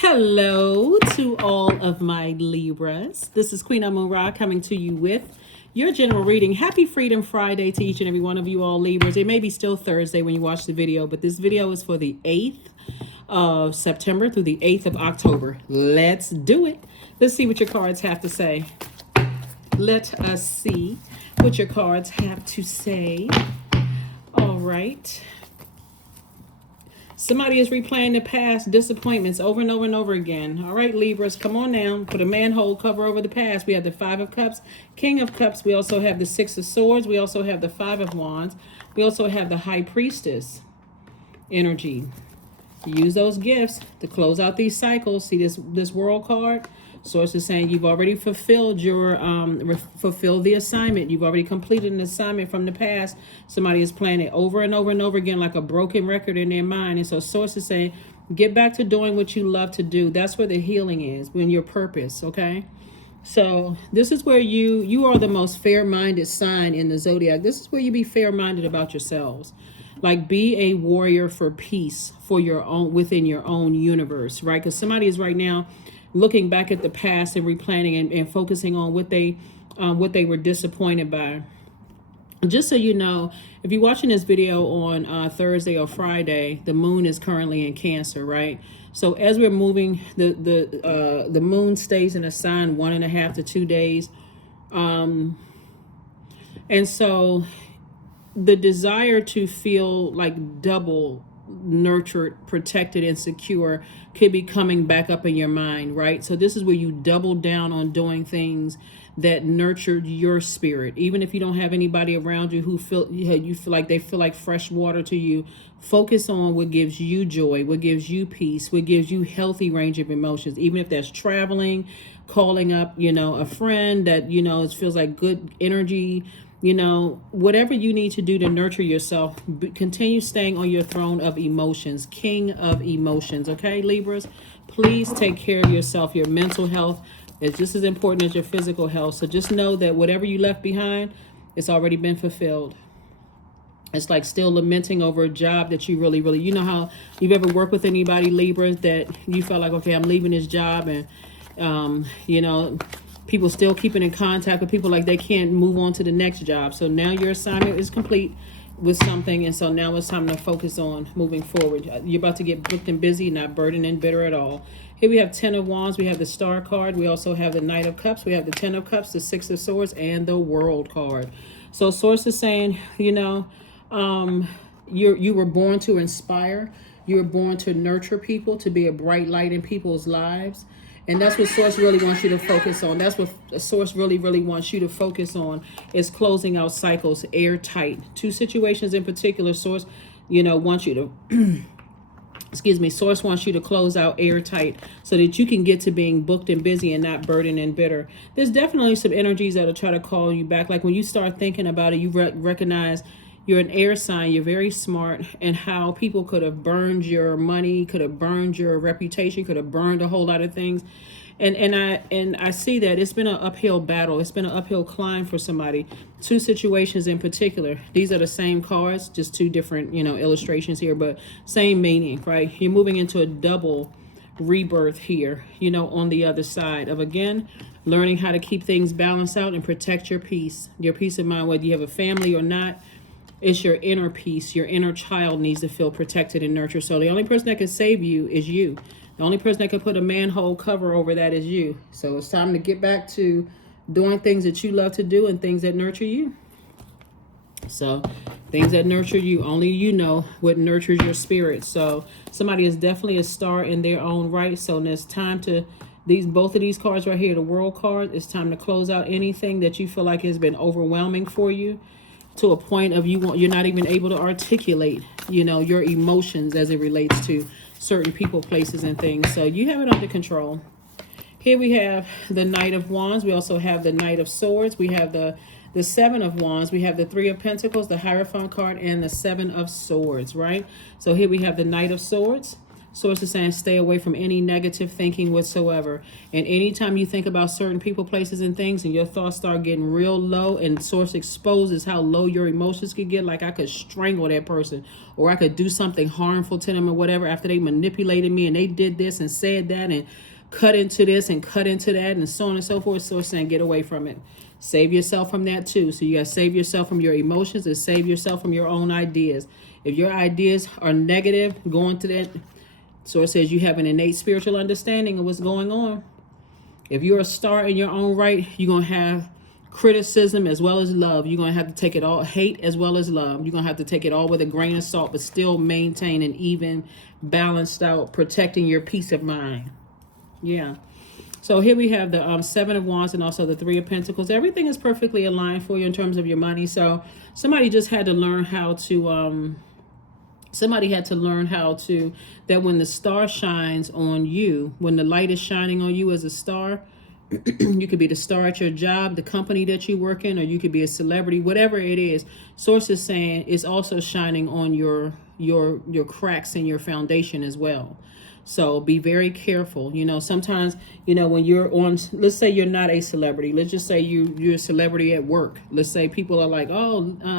Hello to all of my Libras. This is Queen Amun Ra coming to you with your general reading. Happy Freedom Friday to each and every one of you all Libras. It may be still Thursday when you watch the video, but this video is for the 8th of September through the 8th of October. Let's do it. Let's see what your cards have to say. Let us see what your cards have to say. All right. Somebody is replaying the past disappointments over and over and over again. All right, Libras, come on now. Put a manhole cover over the past. We have the Five of Cups, King of Cups. We also have the Six of Swords. We also have the Five of Wands. We also have the High Priestess energy. Use those gifts to close out these cycles. See this World card? Source is saying you've already fulfilled your fulfilled the assignment. You've already completed an assignment from the past. Somebody is playing it over and over and over again like a broken record in their mind. And so source is saying get back to doing what you love to do. That's where the healing is, when your purpose, okay? So this is where you are the most fair-minded sign in the Zodiac. This is where you be fair-minded about yourselves. Like, be a warrior for peace for your own, within your own universe, right? Because somebody is right now looking back at the past and replanning and focusing on what they were disappointed by. Just so you know, if you're watching this video on Thursday or Friday, the moon is currently in Cancer, right? So as we're moving, the moon stays in a sign 1.5 to 2 days, and so the desire to feel like double nurtured, protected, and secure could be coming back up in your mind, right? So this is where you double down on doing things that nurtured your spirit. Even if you don't have anybody around you who you feel like they feel like fresh water to you, focus on what gives you joy, what gives you peace, what gives you healthy range of emotions. Even if that's traveling, calling up, a friend that, it feels like good energy, whatever you need to do to nurture yourself, continue staying on your throne of emotions, king of emotions. Okay, Libras, please take care of yourself. Your mental health is just as important as your physical health. So just know that whatever you left behind, it's already been fulfilled. It's like still lamenting over a job that you really, you know how you've ever worked with anybody, Libras, that you felt like, okay, I'm leaving this job, and people still keeping in contact with people, like they can't move on to the next job. So now your assignment is complete with something, and so now it's time to focus on moving forward. You're about to get booked and busy, not burdened and bitter at all. Here we have 10 of Wands. We have the Star card. We also have the Knight of Cups. We have the 10 of Cups, the Six of Swords, and the World card. So source is saying, you were born to inspire. You were born to nurture people, to be a bright light in people's lives. And that's what Source really wants you to focus on. That's what Source really wants you to focus on, is closing out cycles airtight. Two situations in particular, Source, wants you to, Source wants you to close out airtight so that you can get to being booked and busy and not burdened and bitter. There's definitely some energies that'll try to call you back. Like when you start thinking about it, you recognize you're an air sign, you're very smart, and how people could have burned your money, could have burned your reputation, could have burned a whole lot of things. And I see that it's been an uphill battle. It's been an uphill climb for somebody. Two situations in particular. These are the same cards, just two different, illustrations here, but same meaning, right? You're moving into a double rebirth here, on the other side of, again, learning how to keep things balanced out and protect your peace of mind, whether you have a family or not. It's your inner peace. Your inner child needs to feel protected and nurtured. So the only person that can save you is you. The only person that can put a manhole cover over that is you. So it's time to get back to doing things that you love to do and things that nurture you. So things that nurture you, only you know what nurtures your spirit. So somebody is definitely a star in their own right. So it's time to, both of these cards right here, the World card, it's time to close out anything that you feel like has been overwhelming for you, to a point of you're not even able to articulate, your emotions as it relates to certain people, places, and things. So you have it under control. Here we have the Knight of Wands. We also have the Knight of Swords. We have the Seven of Wands. We have the Three of Pentacles, the Hierophant card, and the Seven of Swords, right? So here we have the Knight of Swords. Source is saying stay away from any negative thinking whatsoever. And anytime you think about certain people, places, and things, and your thoughts start getting real low, and Source exposes how low your emotions could get, like I could strangle that person, or I could do something harmful to them or whatever after they manipulated me and they did this and said that and cut into this and cut into that and so on and so forth. Source saying get away from it. Save yourself from that too. So you got to save yourself from your emotions and save yourself from your own ideas. If your ideas are negative, going to that, Source says you have an innate spiritual understanding of what's going on. If you're a star in your own right, you're going to have criticism as well as love. You're going to have to take it all, hate as well as love. You're going to have to take it all with a grain of salt, but still maintain an even, balanced out, protecting your peace of mind. Yeah. So here we have the Seven of Wands and also the Three of Pentacles. Everything is perfectly aligned for you in terms of your money. So somebody just had to learn how to... that when the star shines on you, when the light is shining on you as a star, you could be the star at your job, the company that you work in, or you could be a celebrity, whatever it is. Source is saying it's also shining on your cracks in your foundation as well. So be very careful. You know, sometimes, you know, when you're on, let's say you're not a celebrity. Let's just say you're a celebrity at work. Let's say people are like, oh,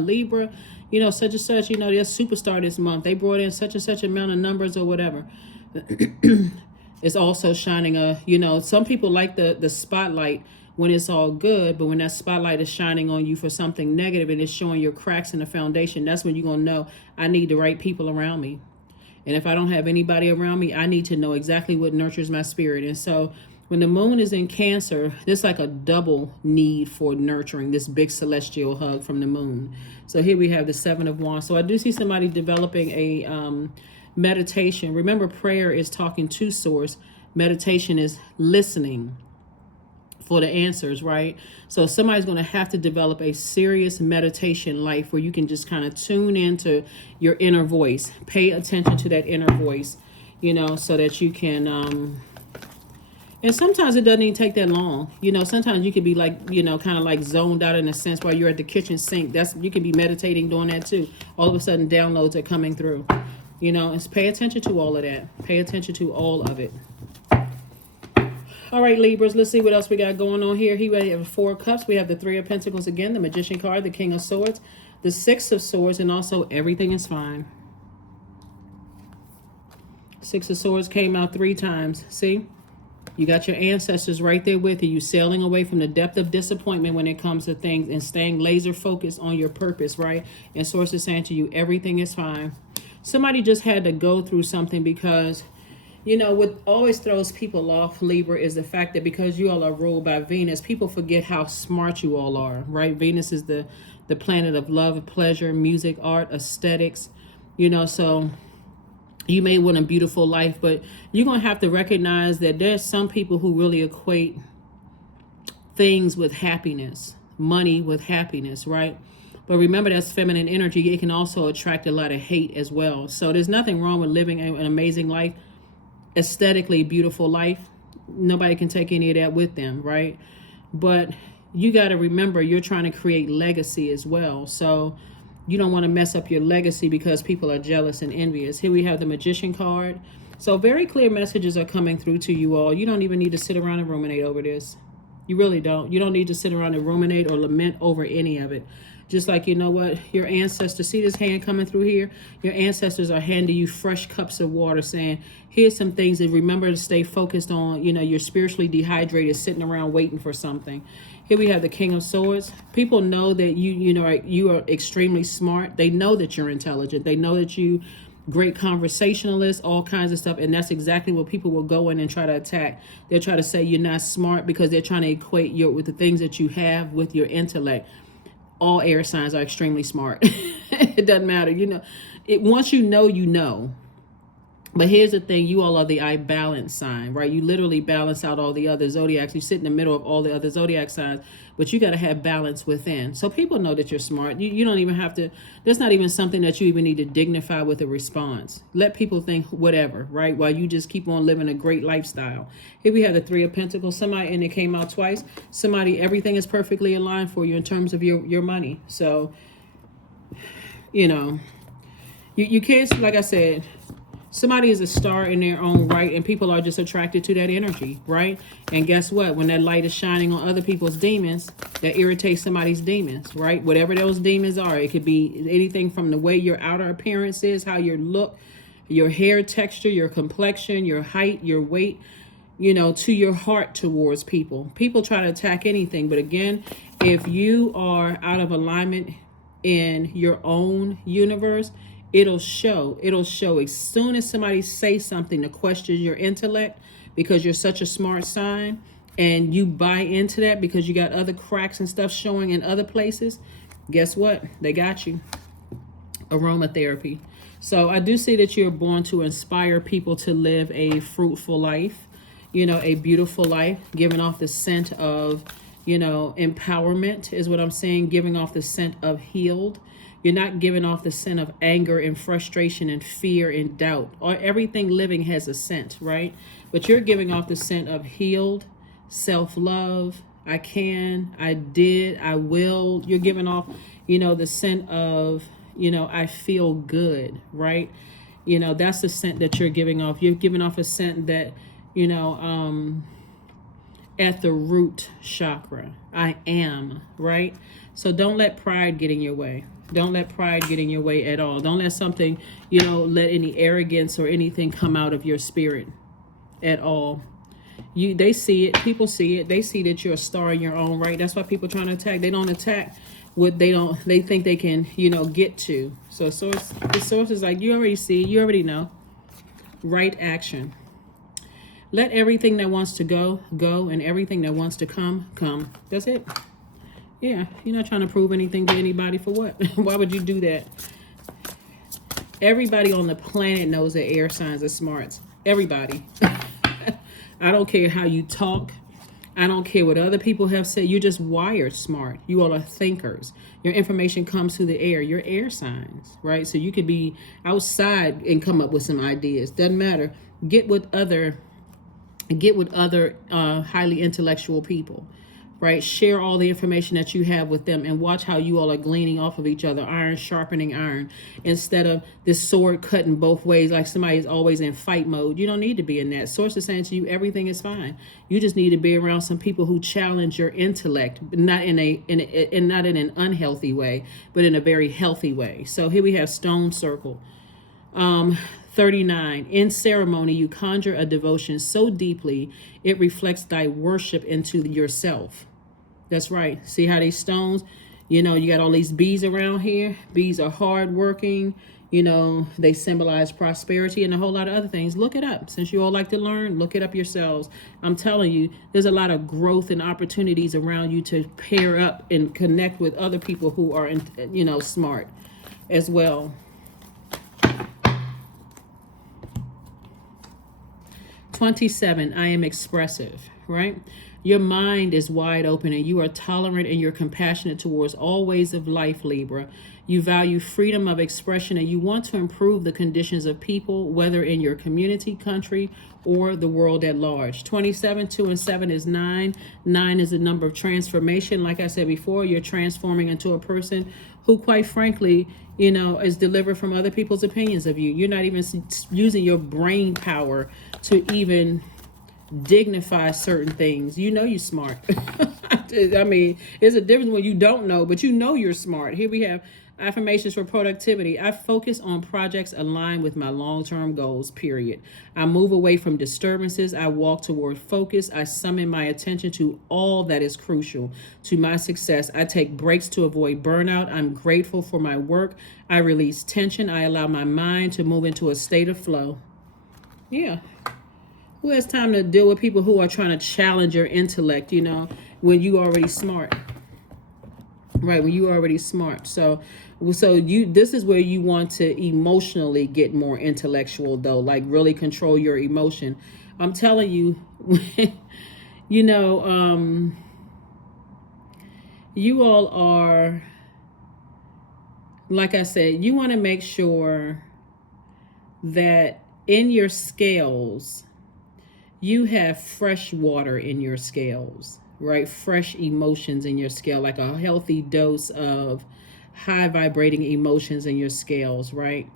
Libra, you know, such and such, you know, they're a superstar this month. They brought in such and such amount of numbers or whatever. It's also shining you know, some people like the spotlight when it's all good, but when that spotlight is shining on you for something negative and it's showing your cracks in the foundation, that's when you're going to know I need the right people around me. And if I don't have anybody around me, I need to know exactly what nurtures my spirit. And so when the moon is in Cancer, there's like a double need for nurturing, this big celestial hug from the moon. So here we have the Seven of Wands. So I do see somebody developing a meditation. Remember, prayer is talking to Source. Meditation is listening for the answers, right? So somebody's going to have to develop a serious meditation life where you can just kind of tune into your inner voice, pay attention to that inner voice, you know, so that you can, and sometimes it doesn't even take that long. You know, sometimes you could be like, you know, kind of like zoned out in a sense while you're at the kitchen sink. You can be meditating doing that too. All of a sudden downloads are coming through, you know, and pay attention to all of that. Pay attention to all of it. All right, Libras, let's see what else we got going on here. Here we have Four of Cups. We have the Three of Pentacles again, the Magician card, the King of Swords, the Six of Swords, and also everything is fine. Six of Swords came out 3 times. See? You got your ancestors right there with you. You sailing away from the depth of disappointment when it comes to things and staying laser focused on your purpose, right? And Source is saying to you, everything is fine. Somebody just had to go through something because... You know, what always throws people off, Libra, is the fact that because you all are ruled by Venus, people forget how smart you all are, right? Venus is the planet of love, pleasure, music, art, aesthetics, you know, so you may want a beautiful life, but you're going to have to recognize that there's some people who really equate things with happiness, money with happiness, right? But remember, that's feminine energy. It can also attract a lot of hate as well. So there's nothing wrong with living an amazing life, aesthetically beautiful life. Nobody can take any of that with them, right? But you got to remember, you're trying to create legacy as well. So you don't want to mess up your legacy because people are jealous and envious. Here we have the Magician card. So very clear messages are coming through to you all. You don't even need to sit around and ruminate over this. You really don't. You don't need to sit around and ruminate or lament over any of it. Just like, you know what, your ancestors, see this hand coming through here? Your ancestors are handing you fresh cups of water saying, here's some things that remember to stay focused on. You know, you're spiritually dehydrated, sitting around waiting for something. Here we have the King of Swords. People know that you are extremely smart. They know that you're intelligent. They know that you great conversationalist, all kinds of stuff. And that's exactly what people will go in and try to attack. They'll try to say you're not smart because they're trying to equate with the things that you have with your intellect. All air signs are extremely smart. It doesn't matter. You know, once you know, you know. But here's the thing. You all are the I balance sign, right? You literally balance out all the other zodiacs. You sit in the middle of all the other zodiac signs, but you got to have balance within. So people know that you're smart. You don't even have to. That's not even something that you even need to dignify with a response. Let people think whatever, right? While you just keep on living a great lifestyle. Here we have the Three of Pentacles. Somebody, and it came out twice. Somebody, everything is perfectly aligned for you in terms of your money. So, you know, you can't, like I said, Somebody is a star in their own right, and people are just attracted to that energy, right? And guess what? When that light is shining on other people's demons, that irritates somebody's demons, right? Whatever those demons are, it could be anything from the way your outer appearance is, how you look, your hair texture, your complexion, your height, your weight, to your heart towards people. People try to attack anything, but again, if you are out of alignment in your own universe, it'll show as soon as somebody says something to question your intellect, because you're such a smart sign and you buy into that because you got other cracks and stuff showing in other places. Guess what? They got you. Aromatherapy. So I do see that you're born to inspire people to live a fruitful life, a beautiful life, giving off the scent of, empowerment is what I'm saying, giving off the scent of healed. You're not giving off the scent of anger and frustration and fear and doubt. Or everything living has a scent, right? But you're giving off the scent of healed, self-love, I can, I did, I will. You're giving off, the scent of, I feel good, right? That's the scent that you're giving off. You're giving off a scent that, at the root chakra, I am, right? So don't let pride get in your way. Don't let pride get in your way at all. Don't let something, let any arrogance or anything come out of your spirit at all. They see it. People see it. They see that you're a star in your own right. That's why people trying to attack. They don't attack what they think they can, get to. So the source is like, you already see, you already know. Right action. Let everything that wants to go, go, and everything that wants to come, come. That's it. Yeah, you're not trying to prove anything to anybody for what? Why would you do that? Everybody on the planet knows that air signs are smarts. Everybody. I don't care how you talk. I don't care what other people have said. You're just wired smart. You all are thinkers. Your information comes through the air. You're air signs, right? So you could be outside and come up with some ideas. Doesn't matter. Get with other highly intellectual people, right? Share all the information that you have with them and watch how you all are gleaning off of each other, iron sharpening iron, instead of this sword cutting both ways like somebody's always in fight mode. You don't need to be in that. Source is saying to you, everything is fine. You just need to be around some people who challenge your intellect, not in an unhealthy way, but in a very healthy way. So here we have stone circle. 39. In ceremony, you conjure a devotion so deeply it reflects thy worship into yourself. That's right. See how these stones, you got all these bees around here. Bees are hardworking. They symbolize prosperity and a whole lot of other things. Look it up. Since you all like to learn, look it up yourselves. I'm telling you, there's a lot of growth and opportunities around you to pair up and connect with other people who are, smart as well. 27, I am expressive, right? Your mind is wide open and you are tolerant and you're compassionate towards all ways of life, Libra. You value freedom of expression and you want to improve the conditions of people, whether in your community, country, or the world at large. 27, 2 and 7 is 9. 9 is the number of transformation. Like I said before, you're transforming into a person who, quite frankly, is delivered from other people's opinions of you. You're not even using your brain power to even dignify certain things. You're smart. I mean, there's a difference when you don't know, but you're smart. Here we have affirmations for productivity. I focus on projects aligned with my long-term goals, period. I move away from disturbances. I walk toward focus. I summon my attention to all that is crucial to my success. I take breaks to avoid burnout. I'm grateful for my work. I release tension. I allow my mind to move into a state of flow. Yeah. Who has time to deal with people who are trying to challenge your intellect, when you already smart? Right, when you already smart. So this is where you want to emotionally get more intellectual, though, like really control your emotion. I'm telling you, you all are, like I said, you want to make sure that in your scales, you have fresh water in your scales, right? Fresh emotions in your scale, like a healthy dose of high vibrating emotions in your scales, right?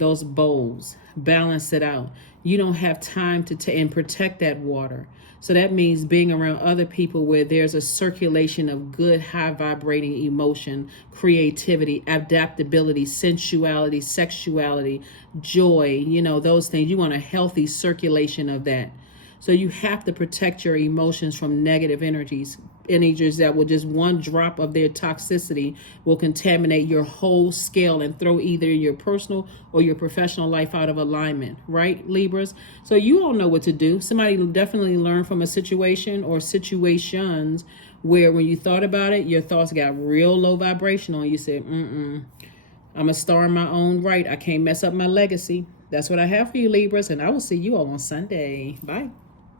those bowls. Balance it out. You don't have time to and protect that water. So that means being around other people where there's a circulation of good, high vibrating emotion, creativity, adaptability, sensuality, sexuality, joy, those things. You want a healthy circulation of that. So you have to protect your emotions from negative energies that will just one drop of their toxicity will contaminate your whole scale and throw either your personal or your professional life out of alignment, right, Libras? So you all know what to do. Somebody definitely learned from a situation or situations where when you thought about it, your thoughts got real low vibrational and you said, I'm a star in my own right. I can't mess up my legacy. That's what I have for you, Libras, and I will see you all on Sunday. Bye.